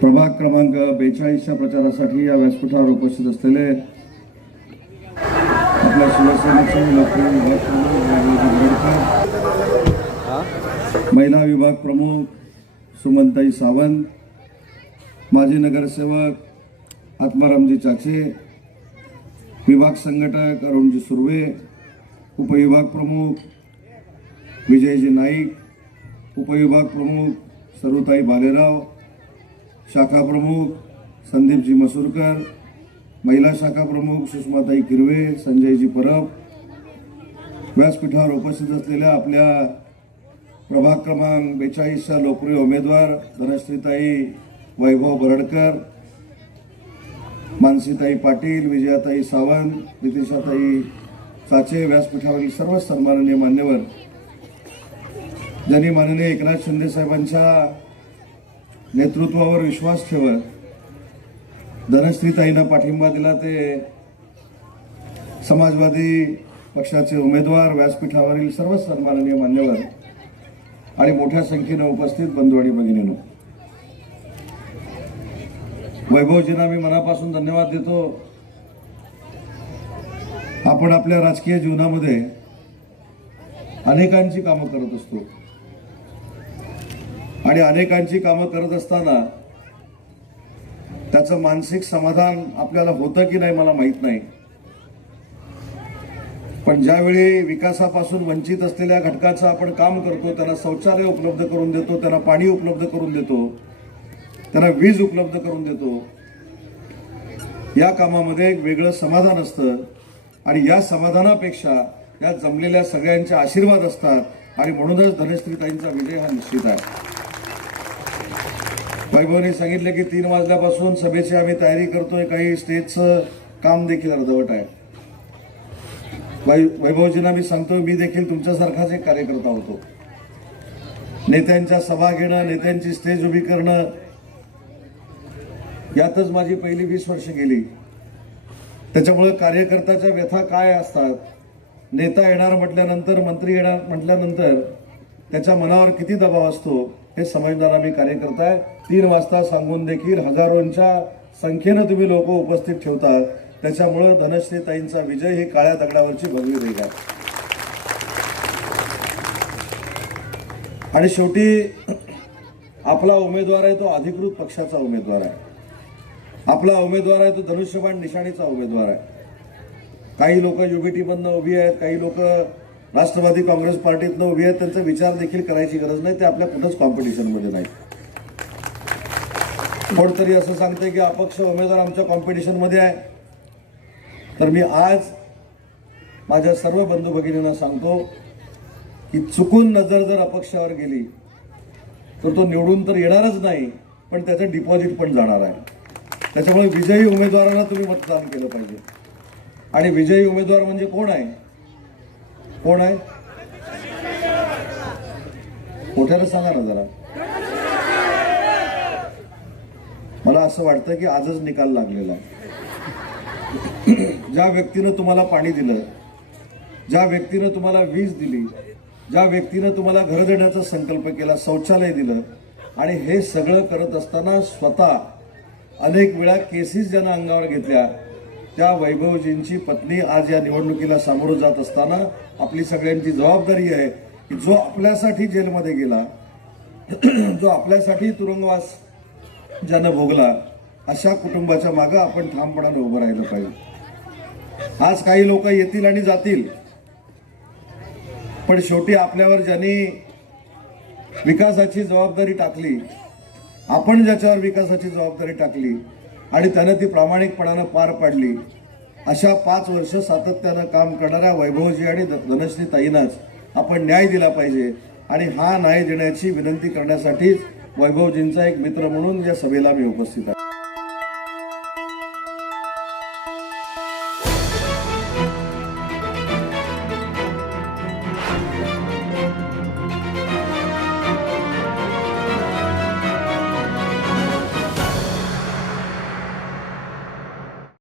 प्रभाग क्रमांक 42च्या प्रचारासाठी या व्यासपीठावर उपस्थित असलेले आपल्या शिवसेनेचे लोकप्रिय विभाग प्रमुख महिला विभाग प्रमुख सुमनताई सावंत, माजी नगरसेवक आत्मारामजी चाचे, विभाग संघटक अरुणजी सुर्वे, उपविभाग प्रमुख विजयजी नाईक, उपविभाग प्रमुख सरुताई बालेराव, शाखा प्रमुख संदीपजी मसूरकर, महिला शाखा प्रमुख सुषमाताई किरवे, संजयजी परब, व्यासपीठावर उपस्थित असलेल्या आपल्या प्रभाग क्रमांक 42च्या लोकप्रिय उमेदवार धनश्रीताई वैभव बरडकर, मानसीताई पाटील, विजयाताई सावंत, नितिशाताई चाचे, व्यासपीठावरील सर्व सन्माननीय मान्यवर ज्यांनी माननीय एकनाथ शिंदे साहेबांच्या नेतृत्वावर विश्वास ठेवत धनश्रीताईंना पाठिंबा दिला ते समाजवादी पक्षाचे उमेदवार, व्यासपीठावरील सर्व सन्माननीय मान्यवर आणि मोठ्या संख्येने उपस्थित बंधू आणि भगिनींनो, वैभवजींना मी मनापासून धन्यवाद देतो. आपण आपल्या राजकीय जीवनामध्ये अनेकांची कामं करत असतो आणि अनेकांची कामं करत असताना त्याचं मानसिक समाधान आपल्याला होतं की नाही मला माहित नाही, पण ज्यावेळी विकासापासून वंचित असलेल्या घटकाचं आपण काम करतो, त्यांना शौचालय उपलब्ध करून देतो, त्यांना पाणी उपलब्ध करून देतो, त्यांना वीज उपलब्ध करून देतो, या कामामध्ये एक वेगळं समाधान असतं आणि या समाधानापेक्षा या जमलेल्या सगळ्यांचे आशीर्वाद असतात आणि म्हणूनच धनश्रीताईंचा विजय हा निश्चित आहे. वैभवने सांगितले की 3 वाजल्यापासून सभेची आम्ही तयारी करतोय, काही स्टेजचं काम देखील अर्धवट आहे. वैभवजींना मी सांगतो, मी देखील तुमच्यासारखाच एक कार्यकर्ता होतो. नेत्यांच्या सभा घेणं, नेत्यांची स्टेज उभी करणं यातच माझी पहिली 20 वर्ष गेली. त्याच्यामुळे कार्यकर्त्याच्या व्यथा काय असतात, नेता येणार म्हटल्यानंतर, मंत्री येणार म्हटल्यानंतर त्याच्या मनावर किती दबाव असतो हे समजणारा मी कार्यकर्ता आहे. 3 वाजता सांगून देखील हजारोंच्या संख्येनं तुम्ही लोक उपस्थित ठेवतात, त्याच्यामुळे धनश्रीताईंचा विजय ही काळ्या दगडावरची भगवी रेघ आहे. आणि शेवटी आपला उमेदवार आहे तो अधिकृत पक्षाचा उमेदवार आहे, आपला उमेदवार आहे तो धनुष्यबाण निशाणीचा उमेदवार आहे. काही लोक युबीटी मधनं उभी आहेत, काही लोक राष्ट्रवादी काँग्रेस पार्टीतनं उभी आहेत. त्यांचा विचार देखील करायची गरज नाही, ते आपल्या कुठंच कॉम्पिटिशनमध्ये नाही. कोणतरी असं सांगते की अपक्ष उमेदवार आमच्या कॉम्पिटिशनमध्ये आहे, तर मी आज माझ्या सर्व बंधू भगिनींना सांगतो की चुकून नजर जर अपक्षावर गेली तर तो निवडून तर येणारच नाही, पण त्याचं डिपॉझिट पण जाणार आहे. त्याच्यामुळे विजयी उमेदवारांना तुम्ही मतदान केलं पाहिजे. आणि विजयी उमेदवार म्हणजे कोण आहे? कोण आहे? मोठ्यानं सांगा ना जरा. मला असं वाटतं की आजच निकाल लागलेला आहे. ज्या व्यक्तीनं तुम्हाला पाणी दिलं, ज्या व्यक्तीनं तुम्हाला वीज दिली, ज्या व्यक्तीनं तुम्हाला घर देण्याचा संकल्प केला, शौचालय दिलं, आणि हे सगळं करत असताना स्वतः अनेक वेळा केसेस ज्यानं अंगावर घेतल्या, त्या वैभवजींची पत्नी आज या निवडणुकीला सामोरं जात असताना आपली सगळ्यांची जबाबदारी आहे की जो आपल्यासाठी जेलमध्ये गेला, जो आपल्यासाठी तुरुंगवास ज्यानं भोगला, अशा कुटुंबाच्या मागं आपण ठामपणाने उभं राहिलं पाहिजे. आज काही लोक येतील आणि जातील, पण शेवटी आपल्यावर ज्यांनी विकासाची जबाबदारी टाकली, आपण ज्याच्यावर विकासाची जबाबदारी टाकली आणि त्यानं ती प्रामाणिकपणानं पार पाडली, अशा 5 वर्ष सातत्यानं काम करणाऱ्या वैभवजी आणि धनश्रीताईंनाच आपण न्याय दिला पाहिजे. आणि हा न्याय देण्याची विनंती करण्यासाठीच वैभवजींचा एक मित्र म्हणून या सभेला मी उपस्थित आहे.